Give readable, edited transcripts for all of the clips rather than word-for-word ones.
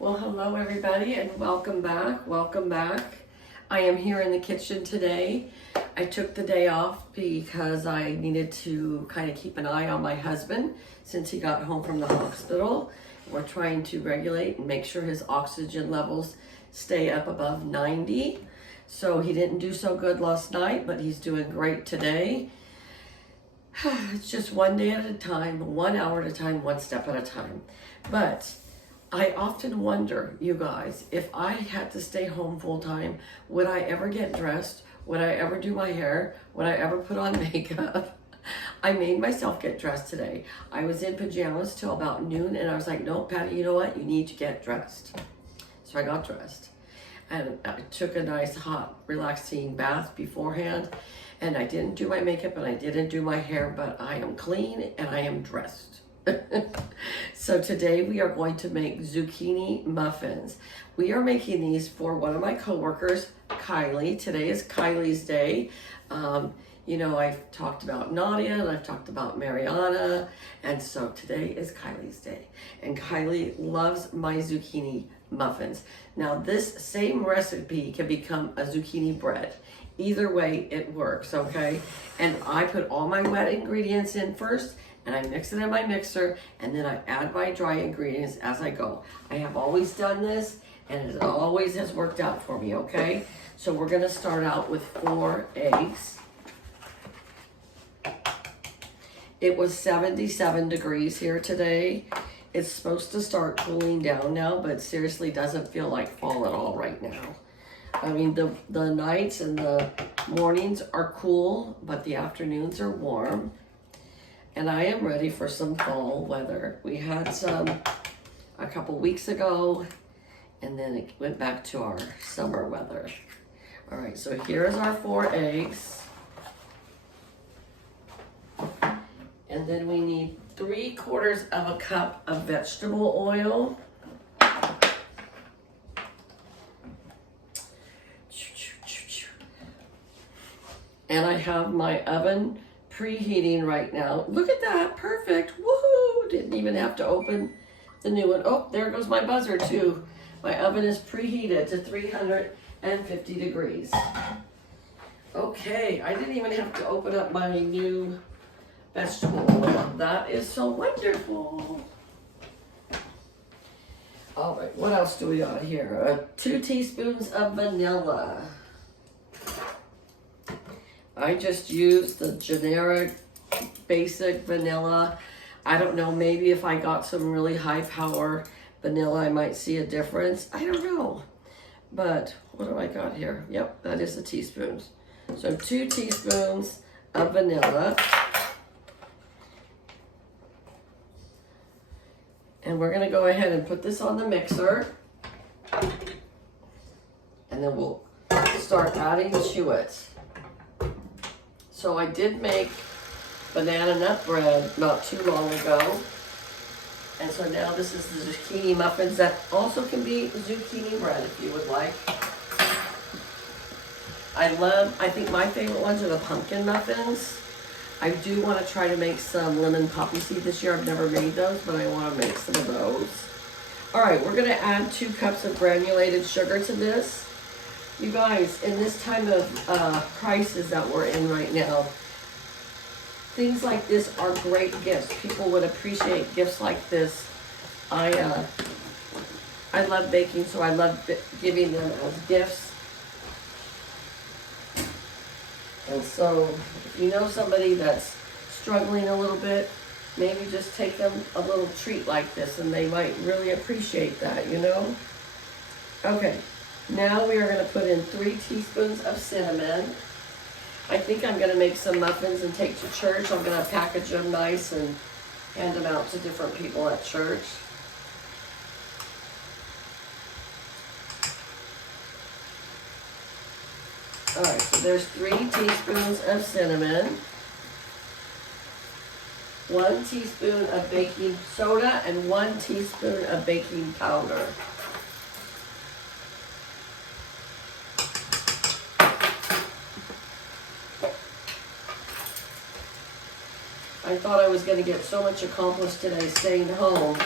Well, hello everybody and welcome back. Welcome back. I am here in the kitchen today. I took the day off because I needed to kind of keep an eye on my husband since he got home from the hospital. We're trying to regulate and make sure his oxygen levels stay up above 90. So he didn't do so good last night, but he's doing great today. It's just one day at a time, 1 hour at a time, one step at a time. But I often wonder, you guys, if I had to stay home full time, would I ever get dressed? Would I ever do my hair? Would I ever put on makeup? I made myself get dressed today. I was in pajamas till about noon and I was like, no, Patty, you know what? You need to get dressed. So I got dressed and I took a nice hot relaxing bath beforehand, and I didn't do my makeup and I didn't do my hair, but I am clean and I am dressed. So today we are going to make zucchini muffins. We are making these for one of my coworkers, Kylie. Today is Kylie's day. You know, I've talked about Nadia and I've talked about Mariana, and so today is Kylie's day. And Kylie loves my zucchini muffins. Now this same recipe can become a zucchini bread. Either way it works, okay? And I put all my wet ingredients in first, and I mix it in my mixer, and then I add my dry ingredients as I go. I have always done this, and it always has worked out for me, okay? So we're gonna start out with 4 eggs. It was 77 degrees here today. It's supposed to start cooling down now, but seriously doesn't feel like fall at all right now. I mean, the nights and the mornings are cool, but the afternoons are warm. And I am ready for some fall weather. We had some a couple weeks ago, and then it went back to our summer weather. All right, so here's our 4 eggs. And then we need 3/4 of a cup of vegetable oil. And I have my oven preheating right now. Look at that, perfect, woohoo! Didn't even have to open the new one. Oh, there goes my buzzer too. My oven is preheated to 350 degrees. Okay, I didn't even have to open up my new vegetable oil. That is so wonderful. All right, what else do we got here? 2 teaspoons of vanilla. I just use the generic basic vanilla. I don't know, maybe if I got some really high power vanilla, I might see a difference. I don't know. But what do I got here? Yep, that is a teaspoon. So 2 teaspoons of vanilla. And we're gonna go ahead and put this on the mixer. And then we'll start adding to it. So I did make banana nut bread not too long ago. And so now this is the zucchini muffins that also can be zucchini bread if you would like. I think my favorite ones are the pumpkin muffins. I do want to try to make some lemon poppy seed this year. I've never made those, but I want to make some of those. All right, we're going to add 2 cups of granulated sugar to this. You guys, in this time of crisis that we're in right now, things like this are great gifts. People would appreciate gifts like this. I love baking, so I love giving them as gifts. And so, if you know somebody that's struggling a little bit, maybe just take them a little treat like this, and they might really appreciate that, you know? Okay. Now we are going to put in 3 teaspoons of cinnamon. I think I'm going to make some muffins and take to church. I'm going to package them nice and hand them out to different people at church. All right, so there's 3 teaspoons of cinnamon, 1 teaspoon of baking soda, and 1 teaspoon of baking powder. I thought I was going to get so much accomplished today staying home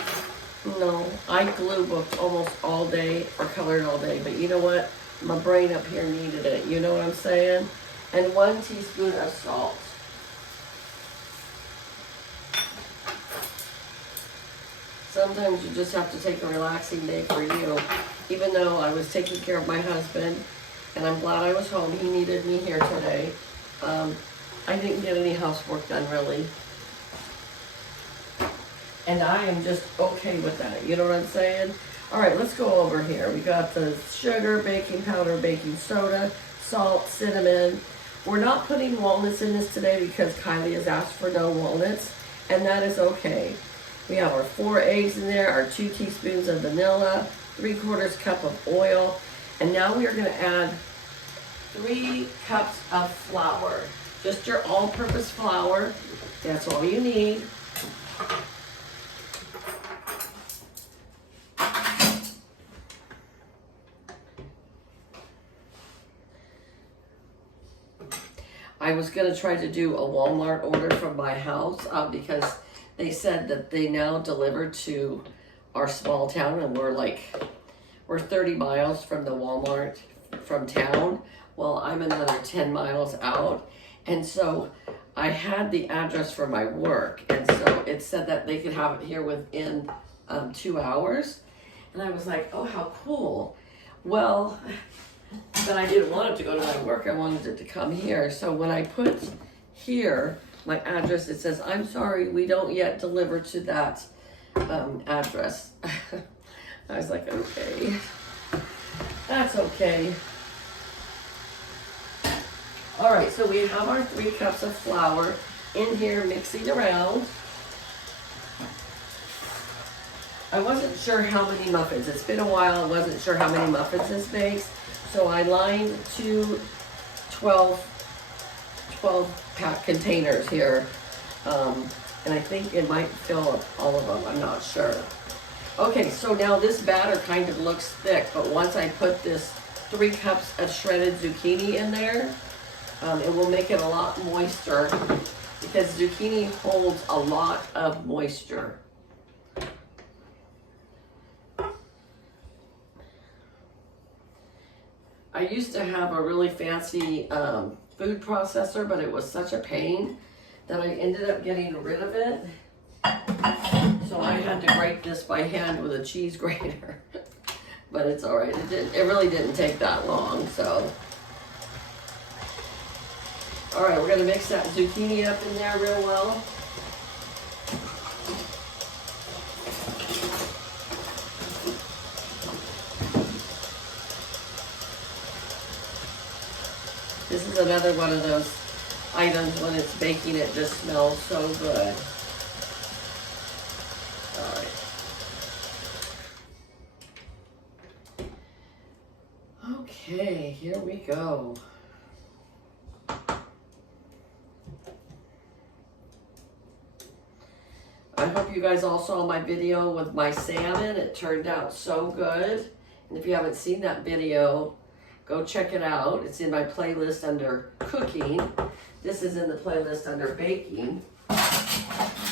No, I glue booked almost all day or colored all day, but you know what? My brain up here needed it. You know what I'm saying? And 1 teaspoon of salt. Sometimes you just have to take a relaxing day for you. Even though I was taking care of my husband, and I'm glad I was home. He needed me here today. I didn't get any housework done, really. And I am just okay with that. You know what I'm saying? All right, let's go over here. We got the sugar, baking powder, baking soda, salt, cinnamon. We're not putting walnuts in this today because Kylie has asked for no walnuts, and that is okay. We have our 4 eggs in there, our 2 teaspoons of vanilla, 3/4 cup of oil, and now we are going to add 3 cups of flour. Just your all-purpose flour. That's all you need. I was going to try to do a Walmart order from my house because they said that they now deliver to our small town, and we're 30 miles from the Walmart from town. Well, I'm another 10 miles out. And so I had the address for my work. And so it said that they could have it here within 2 hours. And I was like, oh, how cool. Well, but I didn't want it to go to my work. I wanted it to come here. So when I put here my address, it says, I'm sorry, we don't yet deliver to that address. I was like, okay, that's okay. All right, so we have our 3 cups of flour in here mixing around. I wasn't sure how many muffins. It's been a while. I wasn't sure how many muffins this makes. So I lined 2 12-pack containers here. And I think it might fill up all of them. I'm not sure. Okay, so now this batter kind of looks thick, but once I put this 3 cups of shredded zucchini in there, it will make it a lot moister because zucchini holds a lot of moisture. I used to have a really fancy food processor, but it was such a pain that I ended up getting rid of it. So I had to grate this by hand with a cheese grater. But it's all right. It really didn't take that long, so. All right, we're gonna mix that zucchini up in there real well. This is another one of those items when it's baking, it just smells so good. All right. Okay, here we go. I hope you guys all saw my video with my salmon. It turned out so good. And if you haven't seen that video, go check it out. It's in my playlist under cooking. This is in the playlist under baking.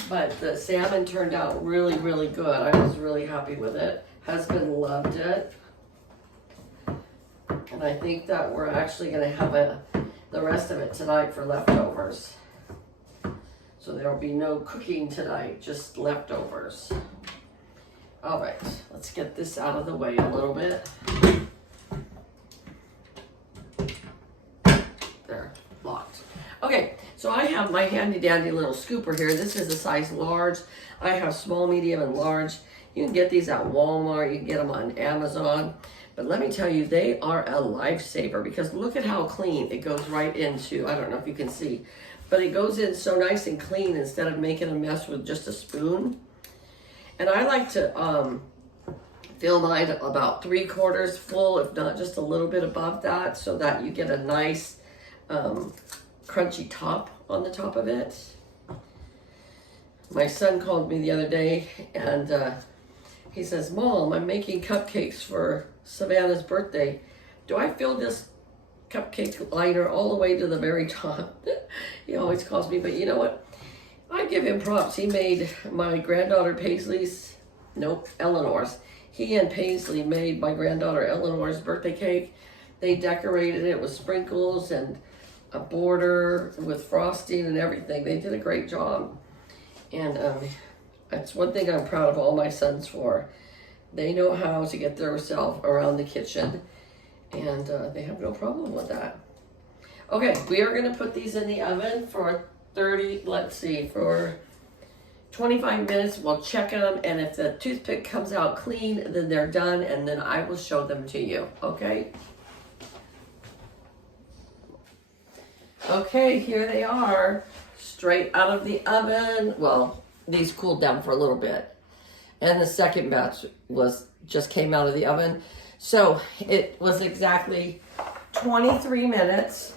But the salmon turned out really, really good. I was really happy with it. Husband loved it. And I think that we're actually going to have the rest of it tonight for leftovers. So there'll be no cooking tonight, just leftovers. All right, let's get this out of the way a little bit. There, locked. Okay, so I have my handy dandy little scooper here. This is a size large. I have small, medium, and large. You can get these at Walmart. You can get them on Amazon. But let me tell you, they are a lifesaver because look at how clean it goes right into, I don't know if you can see, but it goes in so nice and clean instead of making a mess with just a spoon. And I like to fill mine about 3/4 full, if not just a little bit above that, so that you get a nice crunchy top on the top of it. My son called me the other day and he says, Mom, I'm making cupcakes for Savannah's birthday. Do I fill this cupcake liner all the way to the very top? He always calls me, but you know what? I give him props. He made my granddaughter Paisley's Nope, Eleanor's. He and Paisley made my granddaughter Eleanor's birthday cake. They decorated it with sprinkles and a border with frosting and everything. They did a great job. And that's one thing I'm proud of all my sons for. They know how to get themselves around the kitchen, and they have no problem with that. Okay, we are gonna put these in the oven for 25 minutes. We'll check them, and if the toothpick comes out clean, then they're done, and then I will show them to you, okay? Okay, here they are, straight out of the oven. Well, these cooled down for a little bit. And the second batch just came out of the oven. So it was exactly 23 minutes.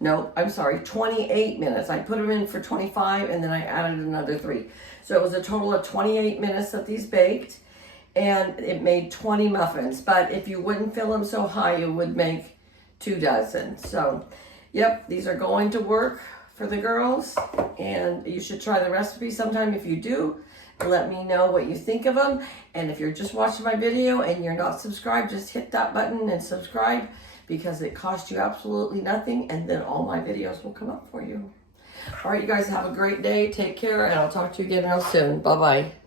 No, I'm sorry, 28 minutes. I put them in for 25 and then I added another 3. So it was a total of 28 minutes that these baked, and it made 20 muffins. But if you wouldn't fill them so high, you would make 2 dozen. So, yep, these are going to work for the girls, and you should try the recipe sometime. If you do, let me know what you think of them. And if you're just watching my video and you're not subscribed, just hit that button and subscribe, because it costs you absolutely nothing, and then all my videos will come up for you. All right, you guys have a great day. Take care, and I'll talk to you again real soon. Bye-bye.